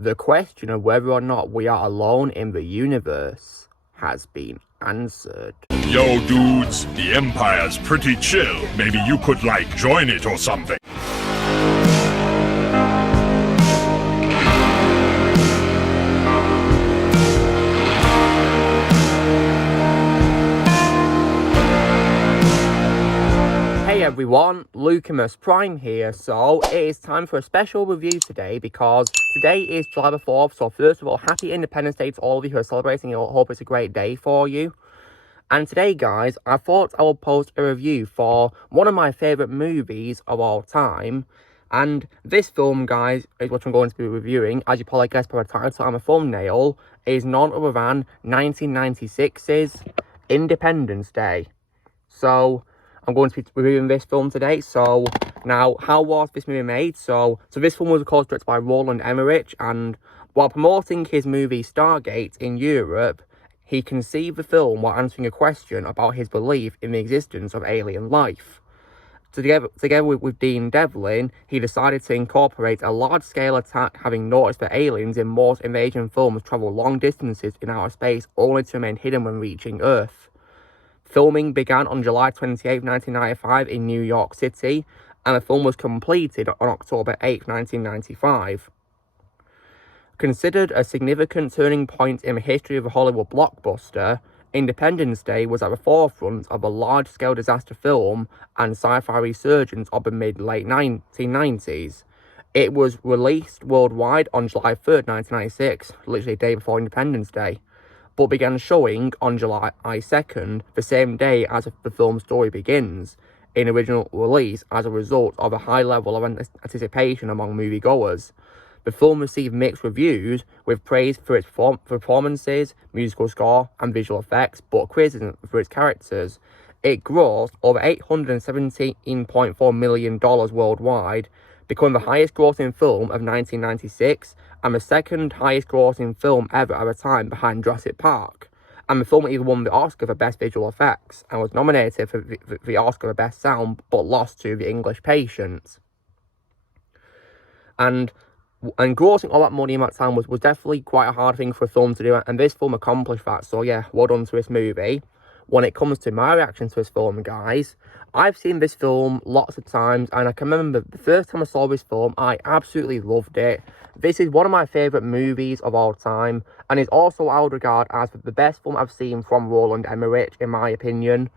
The question of whether or not we are alone in the universe has been answered. Yo, dudes, the Empire's pretty chill. Maybe you could, join it or something. Hey everyone, Lucamus Prime here. So it is time for a special review today because today is July the 4th. So first of all, happy Independence Day to all of you who are celebrating. I hope it's a great day for you. And today, guys, I thought I would post a review for one of my favourite movies of all time. And this film, guys, is what I'm going to be reviewing. As you probably guessed by the title and the thumbnail, is none other than 1996's Independence Day. So I'm going to be reviewing this film today. So now, how was this movie made? So this film was, of course, directed by Roland Emmerich, and while promoting his movie Stargate in Europe, he conceived the film while answering a question about his belief in the existence of alien life. Together with Dean Devlin, he decided to incorporate a large-scale attack, having noticed that aliens in most invasion films travel long distances in outer space only to remain hidden when reaching Earth. Filming began on July 28, 1995 in New York City, and the film was completed on October 8, 1995. Considered a significant turning point in the history of the Hollywood blockbuster, Independence Day was at the forefront of a large-scale disaster film and sci-fi resurgence of the mid-late 1990s. It was released worldwide on July 3rd, 1996, literally a day before Independence Day, but began showing on July 2nd, the same day as the film's story begins, in original release as a result of a high level of anticipation among moviegoers. The film received mixed reviews, with praise for its performances, musical score, and visual effects, but criticism for its characters. It grossed over $817.4 million worldwide, becoming the highest grossing film of 1996, and the second highest grossing film ever at the time behind Jurassic Park. And the film even won the Oscar for Best Visual Effects, and was nominated for the Oscar for Best Sound, but lost to The English Patient. And grossing all that money in that time was definitely quite a hard thing for a film to do, and this film accomplished that, so yeah, well done to this movie. When it comes to my reaction to this film, guys, I've seen this film lots of times, and I can remember the first time I saw this film, I absolutely loved it. This is one of my favourite movies of all time, and is also I would regard as the best film I've seen from Roland Emmerich, in my opinion.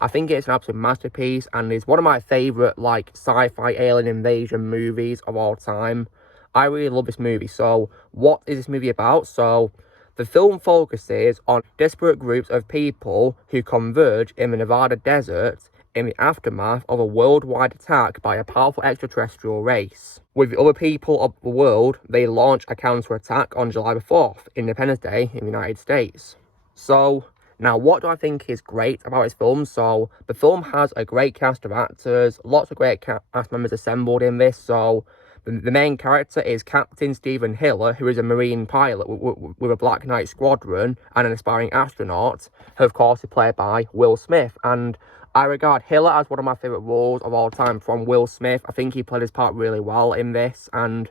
I think it's an absolute masterpiece, and is one of my favourite, sci-fi alien invasion movies of all time. I really love this movie. So, what is this movie about? So, the film focuses on disparate groups of people who converge in the Nevada desert in the aftermath of a worldwide attack by a powerful extraterrestrial race. With the other people of the world, they launch a counterattack on July the 4th, Independence Day in the United States. So, now what do I think is great about this film? So, the film has a great cast of actors, lots of great cast members assembled in this, so the main character is Captain Stephen Hiller, who is a Marine pilot with a Black Knight Squadron and an aspiring astronaut, who of course is played by Will Smith. And I regard Hiller as one of my favourite roles of all time from Will Smith. I think he played his part really well in this. And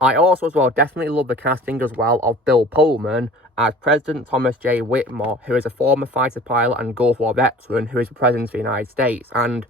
I also as well definitely love the casting as well of Bill Pullman as President Thomas J. Whitmore, who is a former fighter pilot and Gulf War veteran who is the President of the United States. And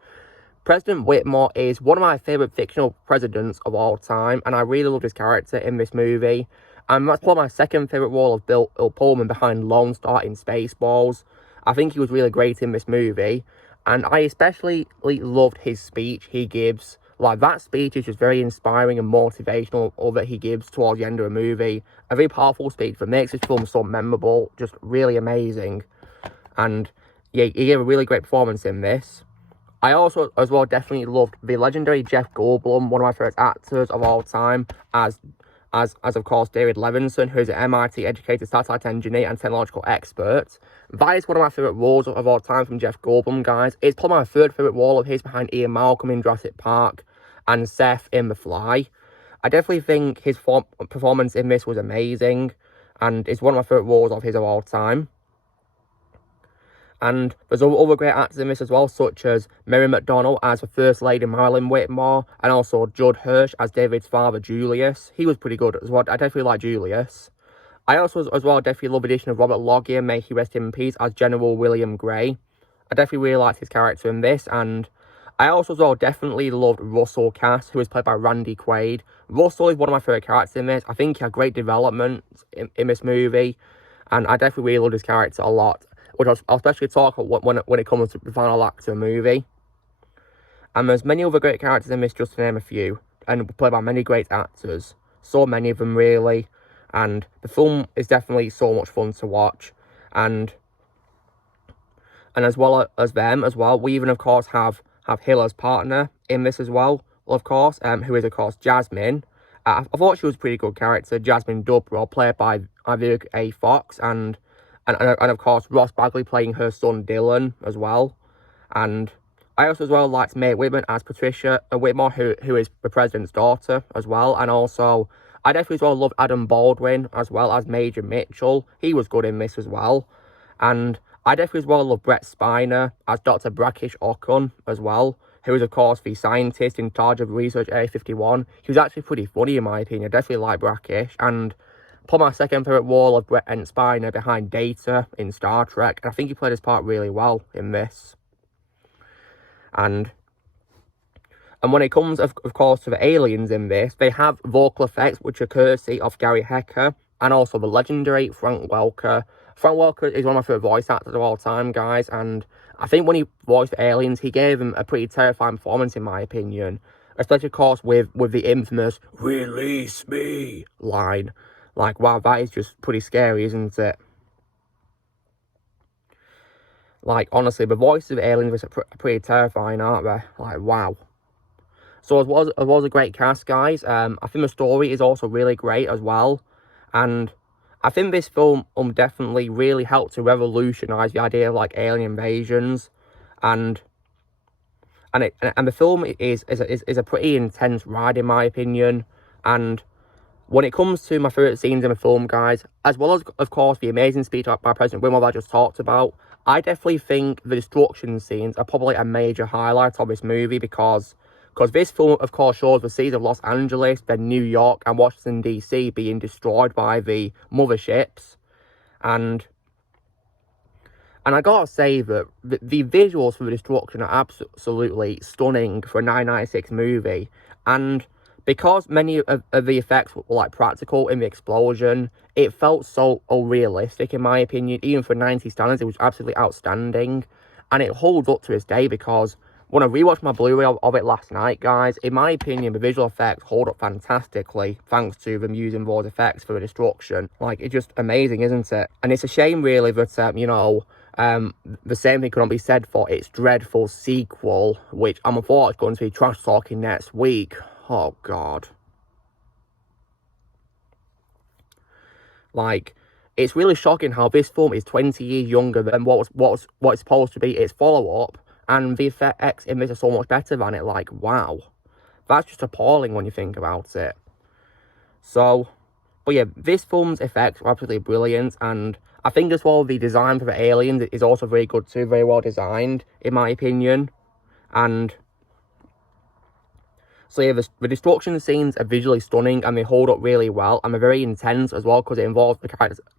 President Whitmore is one of my favourite fictional presidents of all time, and I really love his character in this movie. And that's probably my second favourite role of Bill Pullman behind Lone Star in Spaceballs. I think he was really great in this movie, and I especially loved his speech he gives. That speech is just very inspiring and motivational, all that he gives towards the end of the movie. A very powerful speech that makes this film so memorable, just really amazing. And yeah, he gave a really great performance in this. I also, as well, definitely loved the legendary Jeff Goldblum, one of my favourite actors of all time, as of course, David Levinson, who is an MIT-educated satellite engineer and technological expert. That is one of my favourite roles of all time from Jeff Goldblum, guys. It's probably my third favourite role of his behind Ian Malcolm in Jurassic Park and Seth in The Fly. I definitely think his performance in this was amazing, and it's one of my favourite roles of his of all time. And there's other great actors in this as well, such as Mary McDonnell as the First Lady Marilyn Whitmore, and also Judd Hirsch as David's father Julius. He was pretty good as well. I definitely like Julius. I also as well definitely love the addition of Robert Loggia, may he rest in peace, as General William Grey. I definitely really liked his character in this, and I also as well definitely loved Russell Cass, who was played by Randy Quaid. Russell is one of my favourite characters in this. I think he had great development in this movie, and I definitely really loved his character a lot, which I'll especially talk about when it comes to the final act of the movie. And there's many other great characters in this, just to name a few, and played by many great actors. So many of them, really. And the film is definitely so much fun to watch. And as well as them as well, we even, of course, have Hilla's partner in this as well, of course, who is, of course, Jasmine. I thought she was a pretty good character, Jasmine Dubrow, played by Vivica A. Fox, and of course, Ross Bagley playing her son Dylan as well. And I also as well liked Mae Whitman as Patricia Whitmore, who is the president's daughter as well. And also, I definitely as well loved Adam Baldwin as well as Major Mitchell. He was good in this as well. And I definitely as well love Brett Spiner as Dr. Brackish Okun as well, who is, of course, the scientist in charge of Research Area 51. He was actually pretty funny, in my opinion. I definitely like Brackish. And put my second favourite role of Brett and Spiner behind Data in Star Trek. And I think he played his part really well in this. And when it comes, of course, to the aliens in this, they have vocal effects, which are courtesy of Gary Hecker, and also the legendary Frank Welker. Frank Welker is one of my favourite voice actors of all time, guys, and I think when he voiced the aliens, he gave them a pretty terrifying performance, in my opinion. Especially, of course, with the infamous, "Release me" line. Like, wow, that is just pretty scary, isn't it? Like, honestly, the voices of aliens are pretty terrifying, aren't they? Like, wow. So it was a great cast, guys. I think the story is also really great as well. And I think this film definitely really helped to revolutionise the idea of, like, alien invasions. And the film is a pretty intense ride, in my opinion. And when it comes to my favourite scenes in the film, guys, as well as, of course, the amazing speech by President Whitmore that I just talked about, I definitely think the destruction scenes are probably a major highlight of this movie, because this film, of course, shows the cities of Los Angeles, then New York and Washington, D.C. being destroyed by the motherships. And I gotta say that the visuals for the destruction are absolutely stunning for a 1996 movie. And because many of the effects were, like, practical in the explosion, it felt so realistic, in my opinion. Even for 90 standards, it was absolutely outstanding. And it holds up to this day, because when I rewatched my Blu-ray of it last night, guys, in my opinion, the visual effects hold up fantastically, thanks to them using those effects for the destruction. Like, it's just amazing, isn't it? And it's a shame, really, that, the same thing cannot be said for its dreadful sequel, which I'm afraid is going to be trash talking next week. Oh, God. Like, it's really shocking how this film is 20 years younger than what it's supposed to be its follow-up, and the effects in this are so much better than it. Like, wow. That's just appalling when you think about it. So, but yeah, this film's effects are absolutely brilliant, and I think as well the design for the aliens is also very good too, very well designed, in my opinion. And so yeah, the destruction scenes are visually stunning, and they hold up really well, and they're very intense as well, because it involves the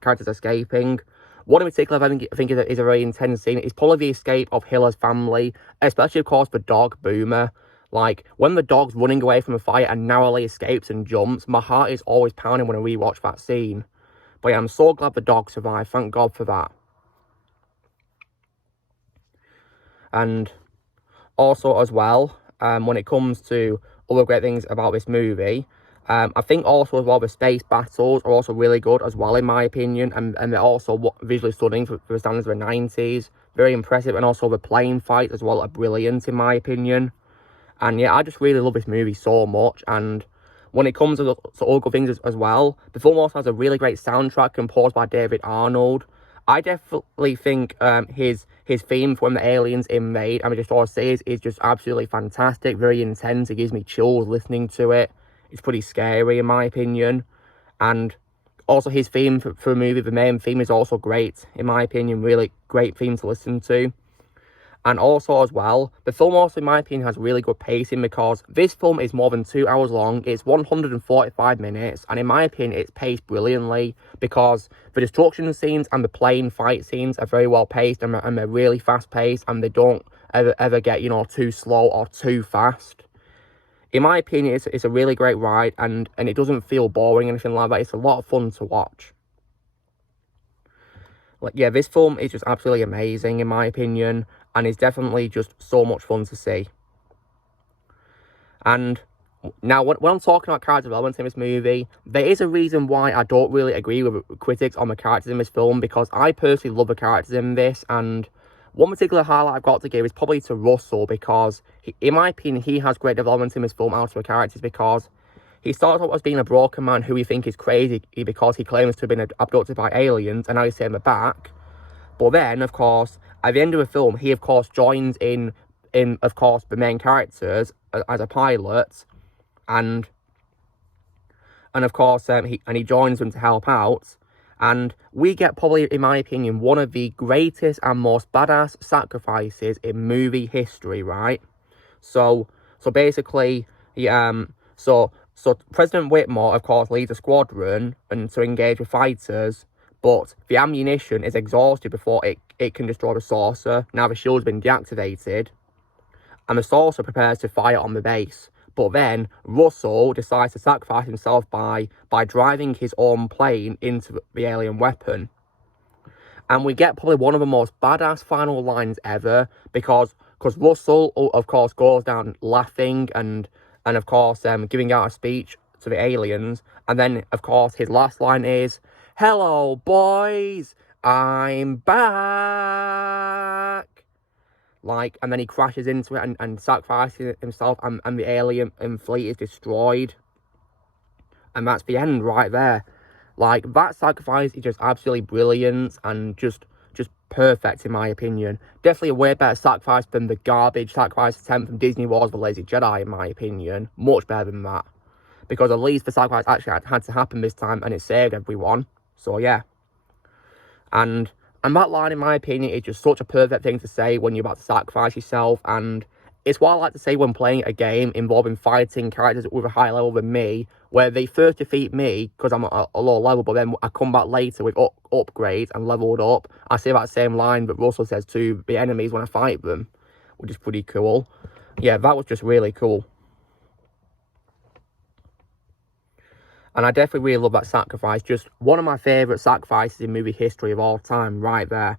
characters escaping. One in particular I think is a very intense scene is probably the escape of Hilla's family, especially, of course, the dog Boomer. Like, when the dog's running away from a fire and narrowly escapes and jumps, my heart is always pounding when I rewatch that scene. But yeah, I'm so glad the dog survived, thank God for that. And also as well, when it comes to other great things about this movie, I think also as well the space battles are also really good as well, in my opinion, and they're also visually stunning for the standards of the 90s. Very impressive, and also the plane fights as well are brilliant, in my opinion. And yeah, I just really love this movie so much. And when it comes to all good things as well, the film also has a really great soundtrack composed by David Arnold. I definitely think his theme from the aliens invade, I mean, just all I say is just absolutely fantastic, very intense. It gives me chills listening to it. It's pretty scary, in my opinion. And Also, his theme for a movie, the main theme, is also great, in my opinion. Really great theme to listen to. And also, as well, the film also, in my opinion, has really good pacing, because this film is more than 2 hours long. It's 145 minutes, and in my opinion, it's paced brilliantly, because the destruction scenes and the plane fight scenes are very well paced, and they're really fast paced, and they don't ever get, you know, too slow or too fast. In my opinion, it's a really great ride, and it doesn't feel boring or anything like that. It's a lot of fun to watch. Like, yeah, this film is just absolutely amazing, in my opinion, and it's definitely just so much fun to see. And now, when I'm talking about character development in this movie, there is a reason why I don't really agree with critics on the characters in this film, because I personally love the characters in this, and one particular highlight I've got to give is probably to Russell, because in my opinion, he has great development in this film out of the characters, because he starts off as being a broken man who we think is crazy because he claims to have been abducted by aliens, and now he's sitting back. But then, of course, at the end of the film, he, of course, joins in of course, the main characters as a pilot, and of course, he joins them to help out. And we get probably, in my opinion, one of the greatest and most badass sacrifices in movie history, right? So basically, so President Whitmore, of course, leads a squadron and to engage with fighters, but the ammunition is exhausted before it can destroy the saucer. Now the shield's been deactivated, and the saucer prepares to fire on the base. But then Russell decides to sacrifice himself by driving his own plane into the alien weapon. And we get probably one of the most badass final lines ever, because Russell, of course, goes down laughing and of course, giving out a speech to the aliens. And then, of course, his last line is, "Hello, boys, I'm back." Like, and then he crashes into it and sacrifices himself, and the alien fleet is destroyed. And that's the end right there. Like, that sacrifice is just absolutely brilliant and just perfect, in my opinion. Definitely a way better sacrifice than the garbage sacrifice attempt from Disney Wars of the Lazy Jedi, in my opinion. Much better than that. Because at least the sacrifice actually had to happen this time, and it saved everyone. So, yeah. And that line, in my opinion, is just such a perfect thing to say when you're about to sacrifice yourself. And it's what I like to say when playing a game involving fighting characters with a higher level than me, where they first defeat me because I'm at a low level, but then I come back later with upgrades and leveled up. I say that same line that Russell says to the enemies when I fight them, which is pretty cool. Yeah, that was just really cool. And I definitely really love that sacrifice. Just one of my favourite sacrifices in movie history of all time, right there.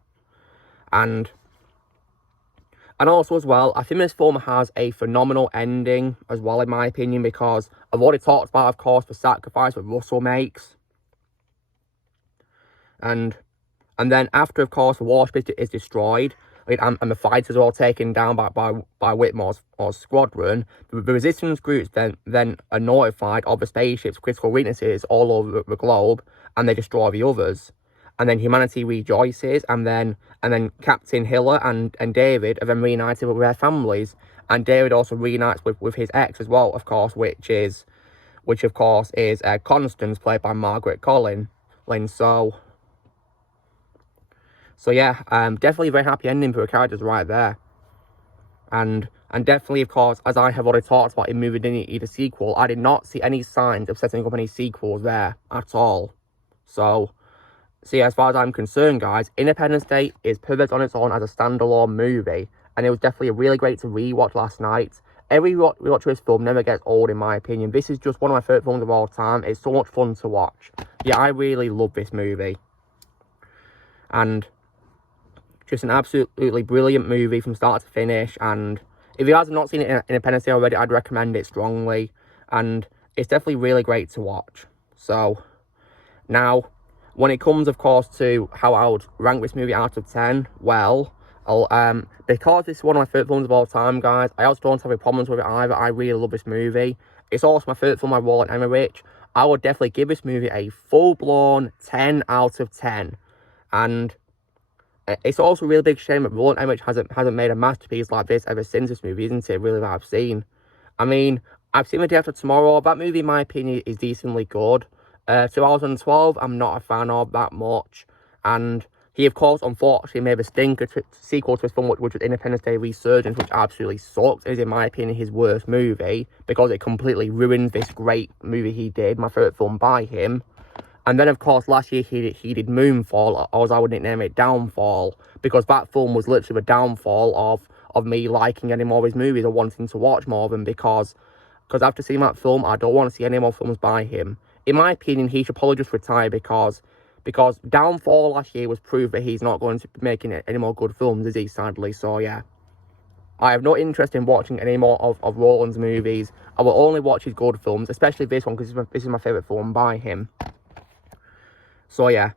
And also, as well, I think this film has a phenomenal ending as well, in my opinion, because I've already talked about, of course, the sacrifice that Russell makes. And then after, of course, the warship is destroyed, and the fighters are all taken down by Whitmore's squadron, the resistance groups then are notified of the spaceship's critical weaknesses all over the globe, and they destroy the others. And then humanity rejoices, and then Captain Hiller and David are then reunited with their families. And David also reunites with his ex as well, of course, which of course is Constance, played by Margaret Collin. So yeah, definitely a very happy ending for the characters right there. And definitely, of course, as I have already talked about in Movie Dignity, the sequel, I did not see any signs of setting up any sequels there at all. So yeah, as far as I'm concerned, guys, Independence Day is perfect on its own as a standalone movie, and it was definitely really great to rewatch last night. Every rewatch of this film never gets old, in my opinion. This is just one of my favourite films of all time. It's so much fun to watch. Yeah, I really love this movie. And just an absolutely brilliant movie from start to finish. And if you guys have not seen it in Independence Day already, I'd recommend it strongly. And it's definitely really great to watch. So, now, when it comes, of course, to how I would rank this movie out of 10, well, because this is one of my favourite films of all time, guys, I also don't have any problems with it either. I really love this movie. It's also my favourite film by Roland Emmerich. I would definitely give this movie a full-blown 10 out of 10. And it's also a really big shame that Roland Emmerich hasn't made a masterpiece like this ever since this movie, isn't it? Really, that I've seen. I mean, I've seen The Day After Tomorrow. That movie, in my opinion, is decently good. 2012, I'm not a fan of that much. And he, of course, unfortunately made a stinker sequel to his film, which was Independence Day Resurgence, which absolutely sucks. It is, in my opinion, his worst movie, because it completely ruined this great movie he did, my favourite film by him. And then, of course, last year he did Moonfall, or as I would nickname it, Downfall, because that film was literally the downfall of me liking any more of his movies or wanting to watch more of them, because after seeing that film, I don't want to see any more films by him. In my opinion, he should probably just retire, because Downfall last year was proof that he's not going to be making any more good films, is he, sadly? So, yeah. I have no interest in watching any more of Roland's movies. I will only watch his good films, especially this one, because this is my favourite film by him. So, yeah.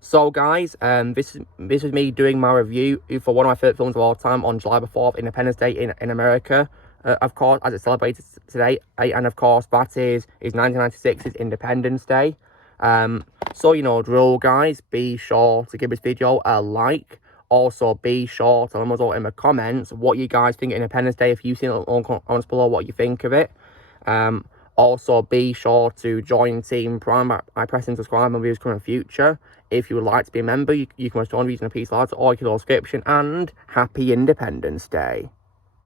So, guys, this is me doing my review for one of my favourite films of all time on July the 4th, Independence Day in America. Of course, as it's celebrated today. And, of course, that is 1996's Independence Day. So, you know, drill, guys, be sure to give this video a like. Also, be sure to let us know in the comments what you guys think of Independence Day. If you've seen it on comments below, what you think of it. Also, be sure to join Team Prime by pressing subscribe and videos coming in the future. If you would like to be a member, you can join using a piece of art or your description. And happy Independence Day.